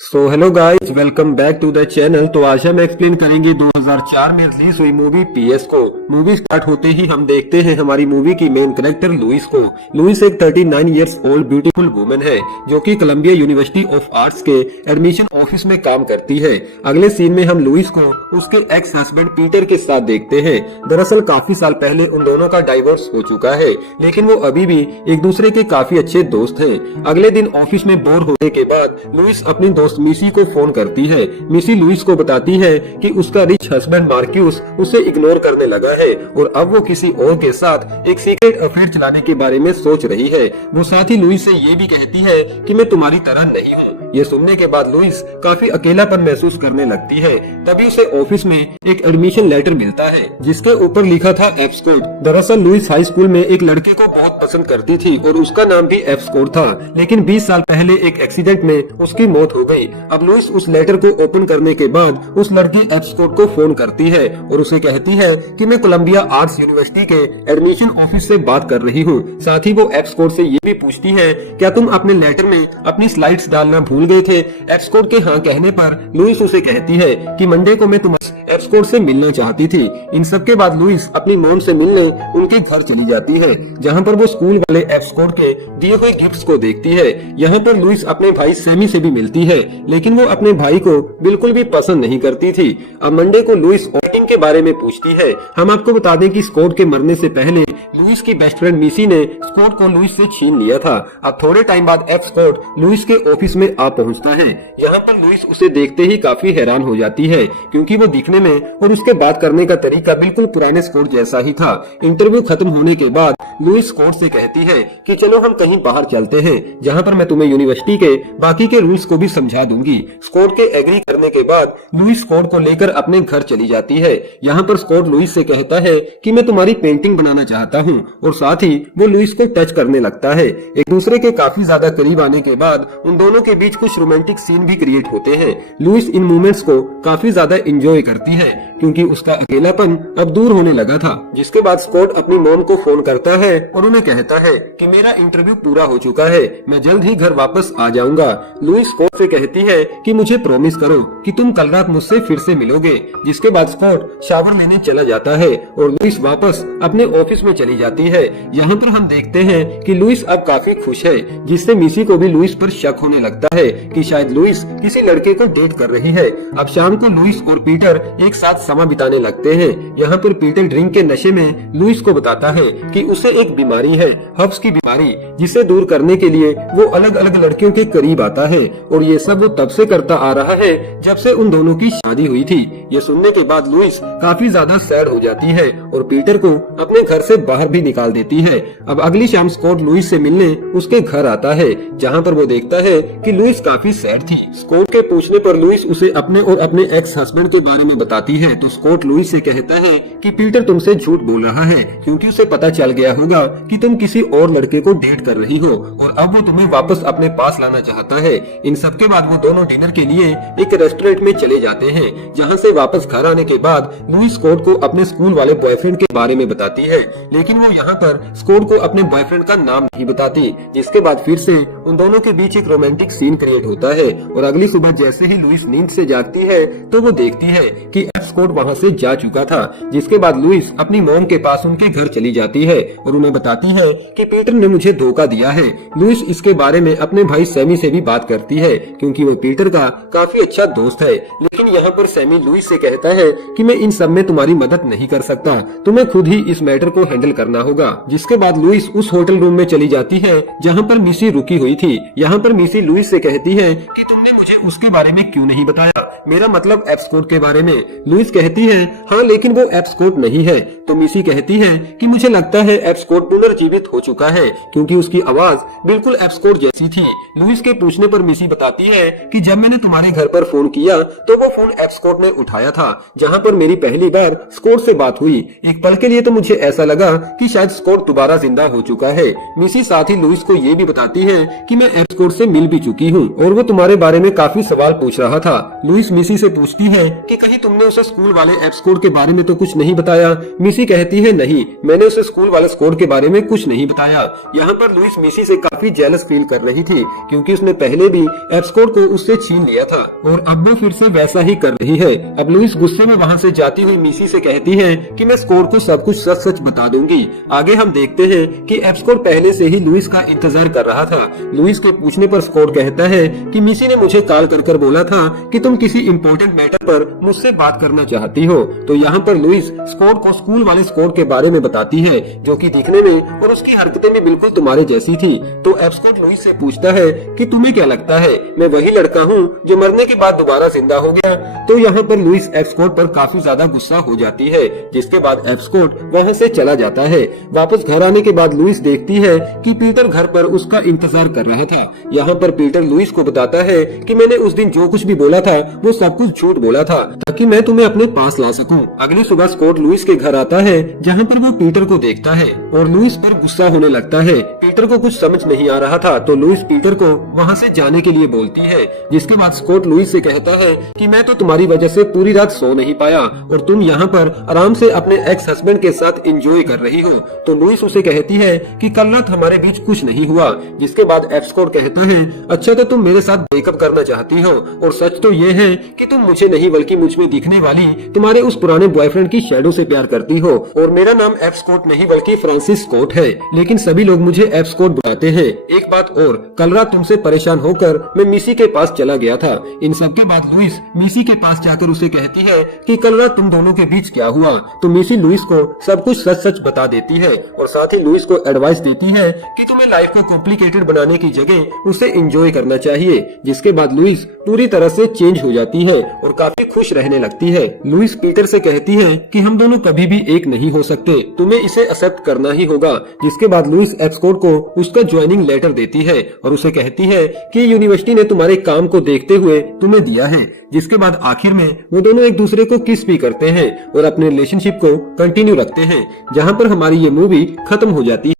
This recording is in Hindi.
Hello guys, welcome back to the channel. तो आज हम एक्सप्लेन करेंगे 2004 में रिलीज हुई मूवी पीएस को। मूवी स्टार्ट होते ही हम देखते हैं हमारी मूवी की मेन कैरेक्टर लुइस को। लुइस एक 39 इयर्स ओल्ड ब्यूटीफुल वुमेन है जो कि कोलंबिया यूनिवर्सिटी ऑफ आर्ट्स के एडमिशन ऑफिस में काम करती है। अगले सीन में हम लुइस को उसके एक्स हस्बैंड पीटर के साथ देखते हैं। दरअसल काफी साल पहले उन दोनों का डाइवोर्स हो चुका है, लेकिन वो अभी भी एक दूसरे के काफी अच्छे दोस्त हैं। अगले दिन ऑफिस में बोर होने के बाद लुइस अपनी दोस्त मिसी को फोन करती है। मिसी लुइस को बताती है कि उसका रिच हस्बैंड मार्क्यूस उसे इग्नोर करने लगा है और अब वो किसी और के साथ एक सीक्रेट अफेयर चलाने के बारे में सोच रही है। वो साथ ही लुइस से ये भी कहती है कि मैं तुम्हारी तरह नहीं हूँ। ये सुनने के बाद लुइस काफी अकेलापन महसूस करने लगती है। तभी उसे ऑफिस में एक एडमिशन लेटर मिलता है जिसके ऊपर लिखा था एप्सकोड। दरअसल लुइस हाई स्कूल में एक लड़के को बहुत पसंद करती थी और उसका नाम भी एप्सकोड था, लेकिन 20 साल पहले एक एक्सीडेंट में उसकी मौत हो गई। अब लुइस उस लेटर को ओपन करने के बाद उस लड़की एप्सकोड को फोन करती है और उसे कहती है कि मैं कोलंबिया आर्ट्स यूनिवर्सिटी के एडमिशन ऑफिस से बात कर रही हूँ। साथ ही वो एप्सकोड से ये भी पूछती है, क्या तुम अपने लेटर में अपनी स्लाइड्स डालना भूल गए थे? एप्सकोड के हाँ कहने पर लुइस उसे कहती है कि मंडे को मैं तुम्हारे एप्सकोड से मिलना चाहती थी। इन सब के बाद लुइस अपनी मॉम से मिलने उनके घर चली जाती है, जहाँ पर वो स्कूल वाले एप्सकोड के दिए हुए गिफ्ट्स को देखती है। यहाँ पर लुइस अपने भाई सैमी से भी मिलती है, लेकिन वो अपने भाई को बिल्कुल भी पसंद नहीं करती थी। अब मंडे को लुइस ओटिंग के बारे में पूछती है। हम आपको बता दें कि स्कॉट के मरने से पहले लुइस की बेस्ट फ्रेंड मिसी ने स्कॉट को लुइस से छीन लिया था। अब थोड़े टाइम बाद स्कॉट लुइस के ऑफिस में आ पहुंचता है। यहाँ पर लुइस उसे देखते ही काफी हैरान हो जाती है, क्योंकि वो दिखने में और उसके बात करने का तरीका बिल्कुल पुराने स्कॉट जैसा ही था। इंटरव्यू खत्म होने के बाद लुइस स्कॉट से कहती है कि चलो हम कहीं बाहर चलते हैं, जहाँ पर मैं तुम्हें यूनिवर्सिटी के बाकी के रूल्स को भी समझा दूंगी। स्कॉट के एग्री करने के बाद लुइस स्कॉट को लेकर अपने घर चली जाती है। यहाँ पर स्कॉट लुइस से कहता है कि मैं तुम्हारी पेंटिंग बनाना चाहता हूँ, और साथ ही वो लुइस को टच करने लगता है। एक दूसरे के काफी ज्यादा करीब आने के बाद उन दोनों के बीच कुछ रोमांटिक सीन भी क्रिएट होते हैं। लुइस इन मोमेंट्स को काफी ज्यादा एंजॉय करती है, क्योंकि उसका अकेलापन अब दूर होने लगा था। जिसके बाद स्कॉट अपनी मॉम को फोन करता है और उन्हें कहता है कि मेरा इंटरव्यू पूरा हो चुका है, मैं जल्द ही घर वापस आ जाऊंगा। लुइस स्कॉट से कहती है कि मुझे प्रॉमिस करो कि तुम कल रात मुझसे फिर से मिलोगे। जिसके बाद स्कॉट शावर लेने चला जाता है और लुइस वापस अपने ऑफिस में चली जाती है। यहाँ पर हम देखते हैं कि लुइस अब काफी खुश है, जिससे मिसी को भी लुइस पर शक होने लगता है कि शायद लुइस किसी लड़के को डेट कर रही है। अब शाम को लुइस और पीटर एक साथ समय बिताने लगते हैं। यहाँ पर पीटर ड्रिंक के नशे में लुइस को बताता है कि उसे एक बीमारी है, हब्स की बीमारी, जिसे दूर करने के लिए वो अलग अलग लड़कियों के करीब आता है, और ये सब वो तब से करता आ रहा है जब से उन दोनों की शादी हुई थी। ये सुनने के बाद लुइस काफी ज्यादा सैड हो जाती है और पीटर को अपने घर से बाहर भी निकाल देती है। अब अगली शाम स्कॉट लुइस से मिलने उसके घर आता है, जहाँ पर वो देखता है कि लुइस काफी सैड थी। स्कॉट के पूछने पर लुइस उसे अपने और अपने एक्स हस्बैंड के बारे में बताती है, तो स्कॉट लुइस से कहता है कि पीटर तुमसे झूठ बोल रहा है, क्योंकि उसे पता चल गया होगा कि तुम किसी और लड़के को डेट कर रही हो और अब वो तुम्हें वापस अपने पास लाना चाहता है। इन सब के बाद वो दोनों डिनर के लिए एक रेस्टोरेंट में चले जाते हैं, जहाँ से वापस घर आने के बाद लुइस स्कॉट को अपने स्कूल वाले बॉयफ्रेंड के बारे में बताती है, लेकिन वो यहाँ पर स्कॉट को अपने बॉयफ्रेंड का नाम नहीं बताती। जिसके बाद फिर से उन दोनों के बीच एक रोमांटिक सीन क्रिएट होता है, और अगली सुबह जैसे ही लुइस नींद से जागती है तो वो देखती है कि स्कॉट वहाँ से जा चुका था। जिसके बाद लुइस अपनी मॉम के पास उनके घर चली जाती है और उन्हें बताती है कि पीटर ने मुझे धोखा दिया है। लुइस इसके बारे में अपने भाई सैमी से भी बात करती है, क्योंकि वो पीटर का काफी अच्छा दोस्त है। लेकिन यहाँ पर सैमी लुइस से कहता है कि मैं इन सब में तुम्हारी मदद नहीं कर सकता, तुम्हें खुद ही इस मैटर को हैंडल करना होगा। जिसके बाद लुइस उस होटल रूम में चली जाती है जहाँ पर मिसी रुकी हुई थी। यहाँ पर मिसी लुइस से कहती है कि तुमने मुझे उसके बारे में क्यों नहीं बताया, मेरा मतलब एप्सकोड के बारे में। लुइस कहती है हाँ, लेकिन वो एप्सकोड नहीं है। तो मिसी कहती है कि मुझे लगता है एप्सकोड पुनर्जीवित हो चुका है, क्योंकि उसकी आवाज बिल्कुल एप्सकोड जैसी थी। लुइस के पूछने पर मिसी बताती है कि जब मैंने तुम्हारे घर पर फोन किया तो वो फोन एप्सकोड ने उठाया था, जहाँ पर मेरी पहली बार स्कॉट से बात हुई। एक पल के लिए तो मुझे ऐसा लगा कि शायद स्कॉट दोबारा जिंदा हो चुका है। मिसी साथ ही लुइस को ये भी बताती है कि मैं एप्सकोड से मिल भी चुकी हूँ और वो तुम्हारे बारे में काफी सवाल पूछ रहा था। लुइस लुइस मिसी से पूछती है कि कहीं तुमने उसे स्कूल वाले एप्स कोड के बारे में तो कुछ नहीं बताया। मिसी कहती है नहीं, मैंने उसे स्कूल वाले कोड के बारे में कुछ नहीं बताया। यहाँ पर लुइस मिसी से काफी जेलस फील कर रही थी क्योंकि उसने पहले भी एप्स कोड को उससे छीन लिया था और अब वो फिर से वैसा ही कर रही है। अब लुइस गुस्से में वहाँ से जाती हुई मिसी से कहती है कि मैं स्कोर को सब कुछ सच सच बता दूंगी। आगे हम देखते हैं कि एप्स कोड पहले से ही लुइस का इंतजार कर रहा था। लुइस के पूछने पर स्कोर कहता है कि मिसी ने मुझे कॉल कर बोला था कि तुम किसी इम्पोर्टेंट मैटर पर मुझसे बात करना चाहती हो। तो यहाँ पर लुइस स्कोर को स्कूल वाले स्कोर के बारे में बताती है जो कि दिखने में और उसकी हरकतें भी बिल्कुल तुम्हारे जैसी थी। तो एप्स कोड लुइस से पूछता है कि तुम्हें क्या लगता है मैं वही लड़का हूँ जो मरने के बाद दोबारा जिंदा हो गया। तो यहाँ पर लुइस एप्स कोड पर काफी ज्यादा गुस्सा हो जाती है, जिसके बाद एप्स कोड वहाँ से चला जाता है। वापस घर आने के बाद लुइस देखती है कि पीटर घर पर उसका इंतजार कर रहा था। यहाँ पर पीटर लुइस को बताता है कि मैंने उस दिन जो कुछ भी बोला था वो सब कुछ झूठ बोला था ताकि मैं तुम्हें अपने पास ला सकूं। अगली सुबह स्कॉट लुइस के घर आता है जहाँ पर वो पीटर को देखता है और लुइस पर गुस्सा होने लगता है। पीटर को कुछ समझ नहीं आ रहा था तो लुइस पीटर को वहाँ से जाने के लिए बोलती है, जिसके बाद स्कॉट लुइस से कहता है कि मैं तो तुम्हारी वजह से पूरी रात सो नहीं पाया और तुम यहाँ पर आराम से अपने एक्स हस्बैंड के साथ एंजॉय कर रही हो। तो लुइस उसे कहती है कि कल रात हमारे बीच कुछ नहीं हुआ। जिसके बाद स्कॉट कहता है अच्छा तो तुम मेरे साथ ब्रेकअप करना चाहती हो और सच तो ये है कि तुम मुझे नहीं बल्कि मुझ में दिखने वाली तुम्हारे उस पुराने बॉयफ्रेंड की शैडो से प्यार करती हो। और मेरा नाम एफ स्कॉट नहीं बल्कि फ्रांसिस स्कॉट है, लेकिन सभी लोग मुझे एफ स्कॉट बुलाते हैं। एक बात और, कल रात तुमसे परेशान होकर मैं मिसी के पास चला गया था। इन सब के बाद लुइस मिसी के पास जाकर उसे कहती है कि कल रात तुम दोनों के बीच क्या हुआ। तो मिसी लुइस को सब कुछ सच सच बता देती है और साथ ही लुइस को एडवाइस देती है कि तुम्हें लाइफ को कॉम्प्लिकेटेड बनाने की जगह उसे एंजॉय करना चाहिए। जिसके बाद लुइस पूरी तरह से चेंज हो जाती है और काफी खुश रहने लगती है। लुइस पीटर से कहती है कि हम दोनों कभी भी एक नहीं हो सकते, तुम्हें इसे एक्सेप्ट करना ही होगा। जिसके बाद लुइस एफ स्कॉट को उसका ज्वाइनिंग लेटर देती है और उसे कहती है कि यूनिवर्सिटी ने तुम्हारे काम को देखते हुए तुम्हें दिया है। जिसके बाद आखिर में वो दोनों एक दूसरे को किस भी करते हैं और अपने रिलेशनशिप को कंटिन्यू रखते हैं, जहाँ पर हमारी ये मूवी खत्म हो जाती है।